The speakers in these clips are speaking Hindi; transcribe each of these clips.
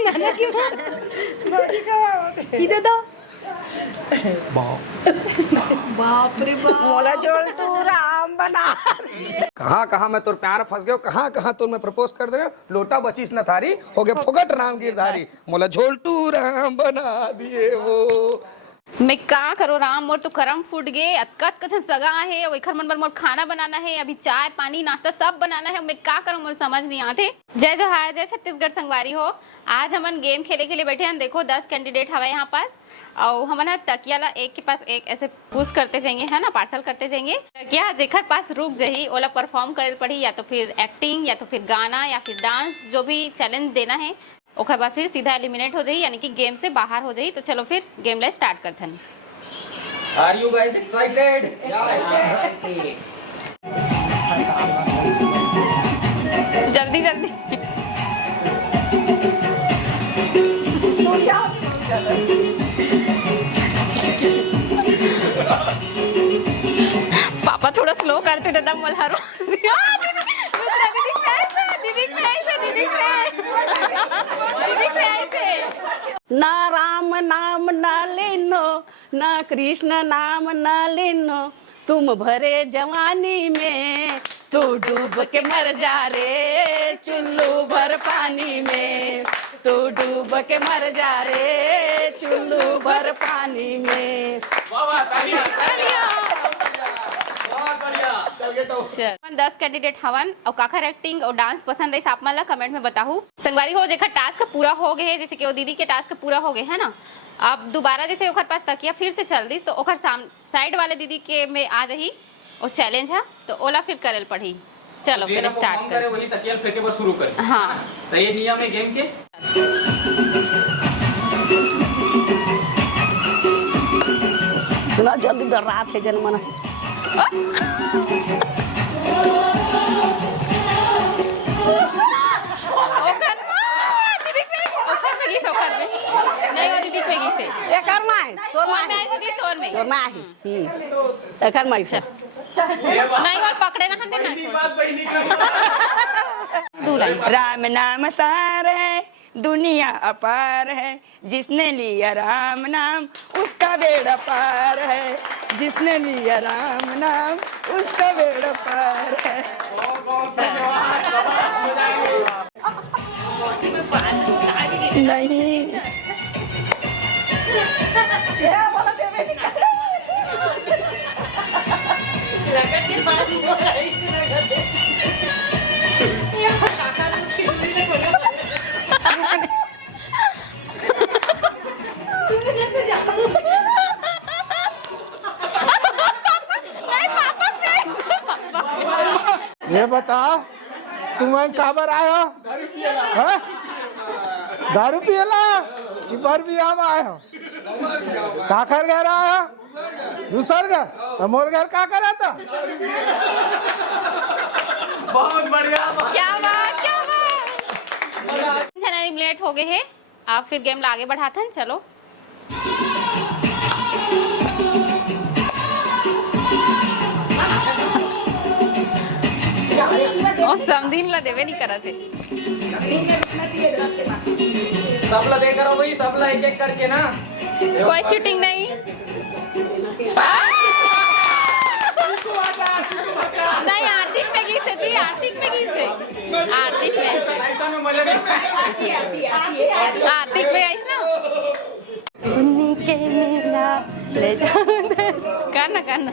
नाना की माँ इधर दो। बाप रे बाप, मोला छोड़ तू राम बना। कहाँ कहाँ मैं तोर प्यार फंस गयो, कहाँ कहाँ तोर मैं प्रपोज कर दे रहे हो। लोटा बचीस न थारी, हो गए फुगट राम गिरधारी, मोला झोलटू राम बना दिए वो। मैं का करो राम, मोर तो करम फूट गए। अतकत कथन सगा है और एखर मन बर मोर खाना बनाना है, अभी चाय पानी नाश्ता सब बनाना है। मैं का करूं, मुझे समझ नहीं आते। जय जोहार, जय छत्तीसगढ़ संगवारी हो। आज हमन गेम खेले के लिए बैठे हैं। देखो 10 कैंडिडेट हवा यहाँ पास, और हमन तकिया ला एक के पास एक ऐसे पुश करते जाएंगे, है ना, पार्सल करते जाएंगे। तकिया जेकर पास रुक जाही ओला परफॉर्म करे पड़ी, या तो फिर एक्टिंग, या तो फिर गाना, या फिर डांस, जो भी चैलेंज देना है। ओकर बाद फिर सीधा एलिमिनेट हो जाही, यानी कि गेम से बाहर हो जाही। तो चलो फिर गेम ला स्टार्ट करते हैं। Are you guys excited? जल्दी जल्दी। पापा थोड़ा स्लो करते थे तब मल्हारो। ना राम नाम ना लेनो, ना कृष्ण नाम ना लेनो, तुम भरे जवानी में, तू डूब के मर जा रे चुल्लू भर पानी में, तू डूब के मर जा रे चुल्लू भर पानी में। चल 10 कैंडिडेट हवन और काखर एक्टिंग और डांस पसंद है, आप मन ला कमेंट में बताहू। संगवारी हो जेकर टास्क पूरा हो गए है, जैसे कि वो दीदी के टास्क पूरा हो गए है ना, अब दोबारा जैसे ओखर पास तकिया फिर से चल दिस तो ओखर साइड वाले दीदी के में आ जाही वो चैलेंज है, तो ओला फिर करल पड़ी। चलो फिर स्टार्ट कर, वही तकिया फेंके बस शुरू करें। हाँ तो ये नियम है गेम के। सुना जल्दी डर रात है जनमना। नहीं वो दीदी फेंकी से एकर माय तोर माय दीदी तोर में तोर माय एकर माय से नहीं और पकड़े ना हम देना। बात बड़ी निकली। राम नाम सार है, दुनिया अपार है, जिसने लिया राम नाम उसका बेड़ा पार है, जिसने लिया राम नाम उसका बेड़ा पार है। नहीं ये बताओ तुम काबर आए हो? दारू पियला कि बर बियाह में आए हो? काकर घर आए हो? दूसर घर? तो मोर घर का करा था? बहुत बढ़िया। क्या बात एलिमिनेट हो गए हैं। आप फिर गेम ला आगे बढ़ाते हैं। चलो और समझीन ला देवे नहीं करा थे। सबला दे करो भाई, सबला एक एक करके ना। कोई चीटिंग नहीं। नहीं आर्थिक में की से थी, आर्थिक में की से, आर्थिक में से, ऐसा में मजा नहीं। आर्थिक में आई ना। के मेरा ले जाओ करना करना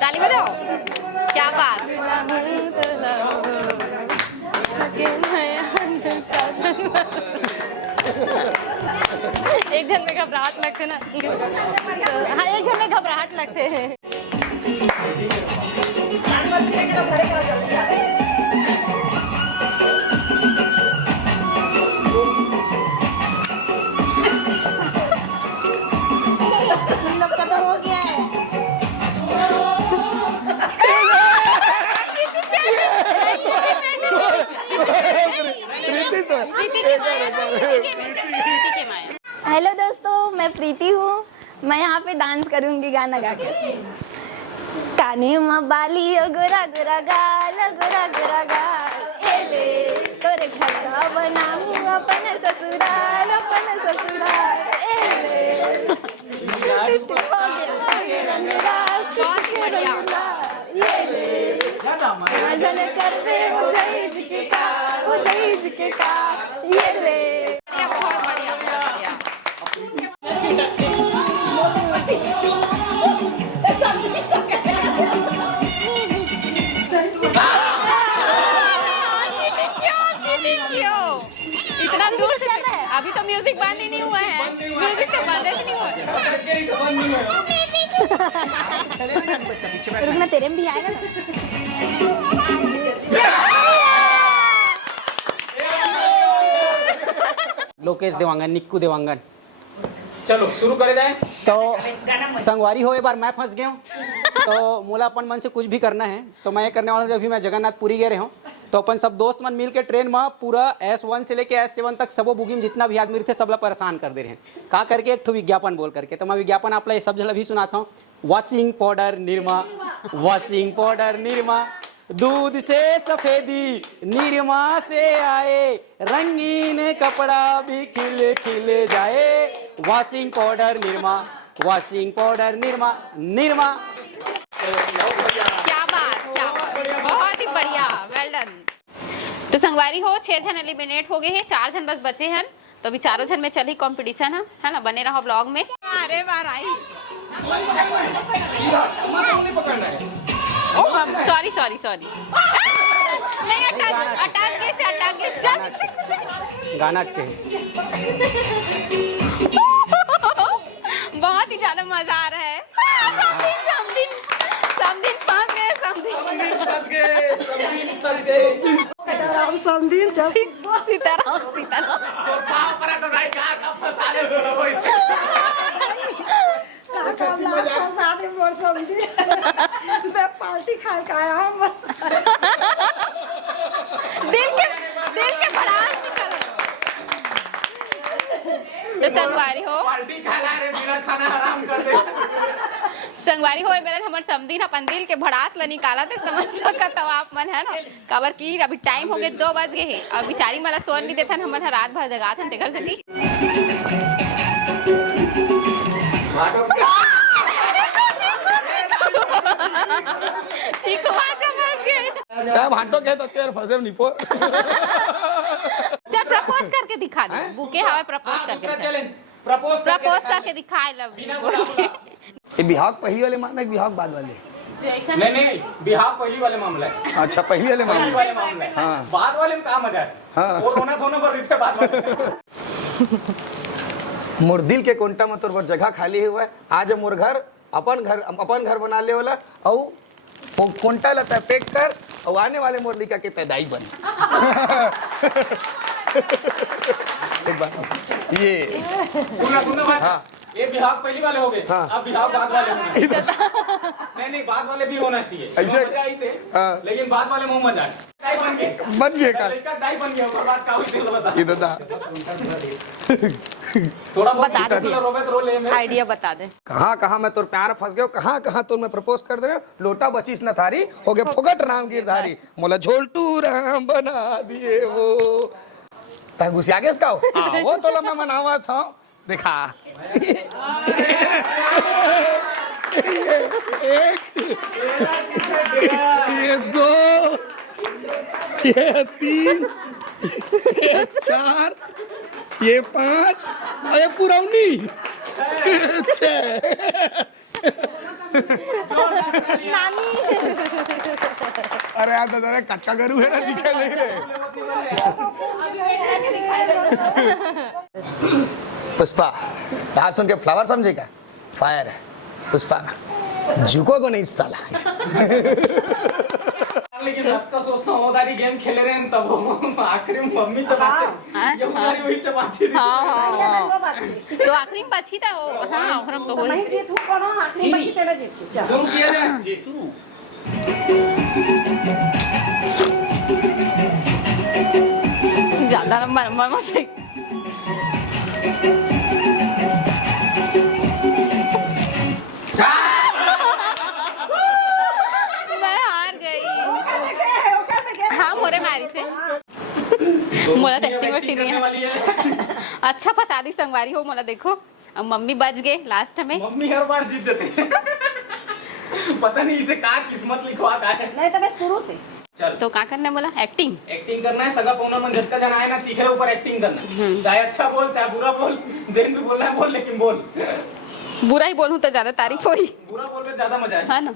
ताली बजाओ। क्या बात। एक जन में घबराहट लगते ना। हाँ एक जन में घबराहट लगते हैं। हेलो दोस्तों, मैं प्रीति हूँ। मैं यहाँ पे डांस करूँगी गाना गा के। काने में बाली ओ गोरा गोरा गाल, गोरा गोरा गाल, एले तोरे घर का बनाऊं अपन ससुराल ए रे बहुत बढ़िया। ये रे जन कर दे मुझे हिचके का ये रे बहुत बढ़िया, बहुत बढ़िया। क्यों? इतना दूर से अभी तो म्यूजिक बंद ही नहीं हुआ है। म्यूजिक तो बंद ही नहीं हुआ है। रुकना तेरे में भी आएगा ना। लोकेश देवांगन, निक्कू देवांगन। चलो शुरू करे जाए। तो संगवारी हो, एक बार मैं फंस गया हूँ तो मोला अपन मन से कुछ भी करना है तो मैं ये करने वाला हूँ। अभी मैं जगन्नाथपुरी गए रहे हूँ तो अपन सब दोस्त मन मिल के ट्रेन में पूरा S1 से लेके S7 तक सबो बुगी में जितना भी आदमी थे सबला परेशान कर दे रहे हैं। का करके एक ठो विज्ञापन बोल करके, तो मैं विज्ञापन आप ये सब जगह भी सुनाता हूँ। Washing powder Nirma, washing powder Nirma, दूध से सफेदी निरमा से आए, रंगीन कपड़ा भी खिल खिल जाए। Washing powder Nirma, washing powder Nirma, Nirma. क्या बात, बहुत ही बढ़िया, वेल डन। तो संगवारी हो 6 जन एलिमिनेट हो गए हैं, 4 जन बस बचे हैं। तो अभी चारों जन में चल ही कंपटीशन है ना। बने रहो ब्लॉग में। अरे बार आई, सॉरी नहीं, अटैक गाना के बहुत ही ज्यादा मजा आ रहा है। समदिन फंस गए। सीताराम पार्टी खाए का आया हम। दिल के भड़ास नहीं करो। तो संगवारी हो, पार्टी खाना रे, बिना खाना आराम कर दे। संगवारी हो मेरे हमर समदिन अपन दिल के भड़ास ला निकाला थे, समझ सकत हो आप मन है ना। कबर की अभी टाइम हो गए 2 बज गए है। अब बिचारी मला सोन नहीं देथन, हमन रात भर जगा थन तेकर से ठीक हुआ समझ गए। क्या भाटो के तो तेरे फंसे नहीं पो। चल प्रपोज करके दिखा दे। बुके हवा प्रपोज करके दिखा। चैलेंज प्रपोज करके दिखाए लव। ये बिहार पहली वाले मामला है, बिहार बाद वाले? नहीं, बिहार पहली वाले मामला है। अच्छा, पहली वाले पहली मामला। वाले मामला है। हाँ। बाद वाले में कहाँ मजा है? हाँ। वो रोना धोना पर रिश्ते बाद वाले। मोर दिल के कोंटा में तोर जगह खाली हुआ है। आज मोर घर अपन घर बना ले वाला और वो कोंटा लता पैक कर और आने वाले मोर लिखा के पैदाई बन। एक बार ये सुना बात। हाँ। ये बिहार पहली वाले हो गए। हाँ। अब बिहार बाद वाले होंगे। नहीं, बाद वाले भी होना चाहिए। ऐसे? मजा ऐसे। हाँ। लेकिन बाद वाले मुंह मजा है। दाई बन गए का दाई बन गया। बात का उसे बता। ये दादा थोड़ा बहुत बता दे। रोबे तो रो ले मैं। आइडिया बता दे। कहाँ मैं तोर प्यार फंस गयो, कहाँ तो मैं प्रपोज कर दे रहे हो। लोटा बचीस न थारी, हो गए फुगट राम गिरधारी, मोला झोलटू राम बना दिए वो। तय गुस्सा के इसका वो तो मैं मनावा था। देखा ये 2 ये 3 ये 4 ये 5 और ये पूरा 6। नानी अरे यार दादा कच्चा गरू है ना, दिखे नहीं रहे। पुष्पा बात सुन के फ्लावर समझे क्या? फायर है पुष्पा, झुकोगे नहीं साला। लेकिन अब तो सोचता हूँ उधारी गेम खेले रहे हैं तब आखिरी में मम्मी चबाते ये उधारी वही चबाती थी। हाँ। तो आखिरी में बची था वो। हाँ, हम तो होली जीत हूँ कौन आखिरी बची तेरा जीत। जो किया जाए जीतू। ज्यादा नंबर मत। मैं हार गई। हाँ, मोरे मारी से मोला तो एक्टिंग वैक्टिंग नहीं है अच्छा फसा दी संगवारी हो मोला देखो अब मम्मी बच गए लास्ट में मम्मी हर बार जीत जाते पता नहीं इसे का किस्मत लिखवा का है नहीं तो मैं शुरू से चल तो क्या करना है बोला एक्टिंग एक्टिंग करना है सगा पौना मन झटका जाना है ना तीखे ऊपर एक्टिंग करना है चाहे अच्छा बोल चाहे बुरा बोल जेन भी बोलना है बोल लेकिन बोल बुरा ही बोलूं तो ज्यादा तारीफ होई बुरा बोल में ज्यादा मजा है ना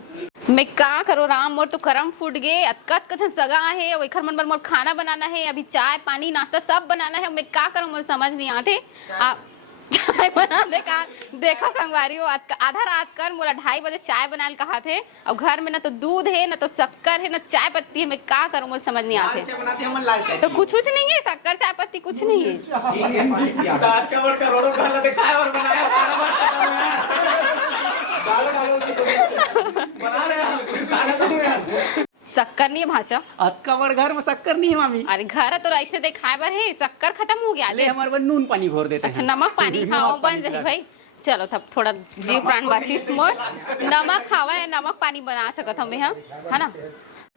मैं का करो राम मोर तो करम फूट गए अतकत कछन सगा है और एखर मन बर मोर खाना बनाना है अभी चाय पानी नाश्ता सब बनाना है मैं का करूं मुझे समझ नहीं आते आप चाय बनाने का देखो संगवारी हो आधा रात कर मोला 2:30 बजे चाय बनाने कहा थे और घर में ना तो दूध है ना तो शक्कर है ना चाय पत्ती है मैं का करूं मुझे समझ नहीं आते बनाते हम लाल चाय तो कुछ नहीं है शक्कर चाय पत्ती कुछ नहीं है दांत का और करोड़ों गाला दिखाया और बनाया खाना बना रहे हैं खाना तो नहीं शक्कर नहीं है भाषा अतकावर घर में शक्कर नहीं है मामी अरे घर तो ऐसे दिखाए बर है शक्कर खत्म हो गया अरे हमारे पर नून पानी घोर देते अच्छा हैं नमक पानी हाँ वो बन जाए भाई चलो तब थोड़ा जीव प्राण बाचिस मोर नमक खावा है नमक पानी बना सकत हमें हाँ है ना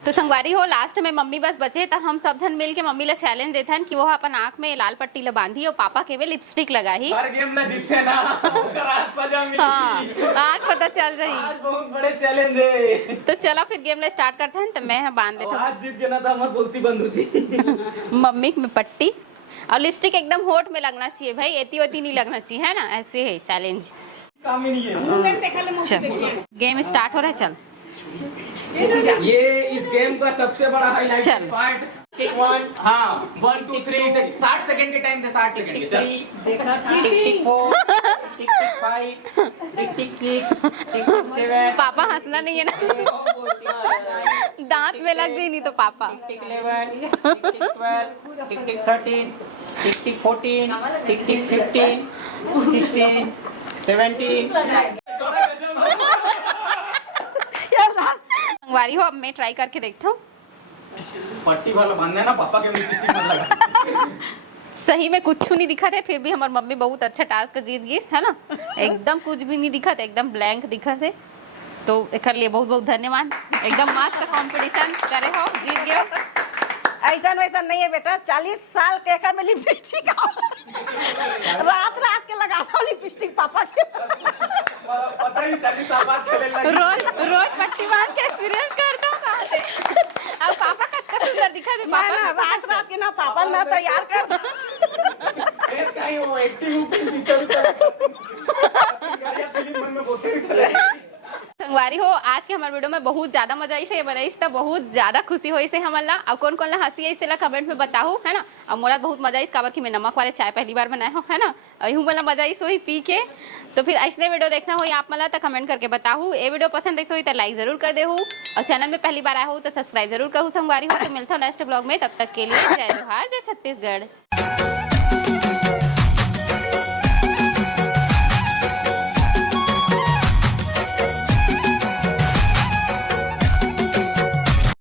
तो संगवारी हो लास्ट में मम्मी बस बचे तो हम सब जन मिल के मम्मी ला चैलेंज देथन कि वो अपन आँख में लाल पट्टी ला बांधी और पापा के वे लिपस्टिक लगाही हर गेम में जीते ना ओकर आज सजा मिली हाँ आज पता चल जाही आज बहुत बड़े चैलेंज है तो चलो फिर गेम ला स्टार्ट करते हैं तो मैं बांध और लेता आज जीत गया ना तो हमारी बोलती बंद हो थी हूँ मम्मी में पट्टी और लिपस्टिक एकदम होठ में लगना चाहिए भाई एती वती नहीं लगना चाहिए है ना ऐसे है चैलेंज काम ही नहीं है चल गेम स्टार्ट हो रहा है चल ये इस गेम का सबसे बड़ा हाईलाइट चल। पार्ट टिक 1 हाँ 1 2 3 से 60 सेकंड के टाइम पे 60 सेकंड के चल टिक 4 टिक 5 टिक 6 टिक 7 पापा हंसना नहीं है ना दांत में लग गई नहीं तो पापा टिक 11 टिक 12 टिक 13 टिक 14 टिक 15 16 17 संगवारी हो अब मैं ट्राई करके देखता हूँ पट्टी वाला बांधना है ना पापा के लिपस्टिक मत लगा सही में कुछ नहीं दिखा थे फिर भी हमारी मम्मी बहुत अच्छा टास्क जीत गई है ना एकदम कुछ भी नहीं दिखा था एकदम ब्लैंक दिखा थे तो एक लिए बहुत बहुत धन्यवाद एकदम मस्त कंपटीशन करे हो जीत गए ऐसा वैसा नहीं है बेटा 40 साल के एकर में लिपस्टिक रात रात के लगाता हूँ लिपस्टिक पापा के पता नहीं 40 साल बाद खेलने लगी रोज रोज पट्टी बांध के एक्सपीरियंस करता हूँ कहाँ से अब पापा का सुंदर दिखा दे मैं ना रात रात के ना पापा ना तैयार कर फिर कहीं वो एक्टिंग टीचर मन में बोलते भी संगवारी हो आज के हमारे वीडियो में बहुत ज्यादा मजा आई से बनाई था बहुत ज्यादा खुशी हुई से हमला और कौन कौन हंसी आई से कमेंट में बताओ है ना और मोला बहुत मजा आई काबर कि मैं नमक वाले चाय पहली बार बनाया हूँ है ना और यूँ बोला मजा आई सोई पी के तो फिर ऐसे वीडियो देखना हो आप मला तो कमेंट करके बताओ ये वीडियो पसंद आई तो लाइक जरूर कर दे हो और चैनल में पहली बार आया हो तो सब्सक्राइब जरूर करूँ संगवारी हो तो मिलता हूँ नेक्स्ट ब्लॉग में तब तक के लिए जय जोहार जय छत्तीसगढ़।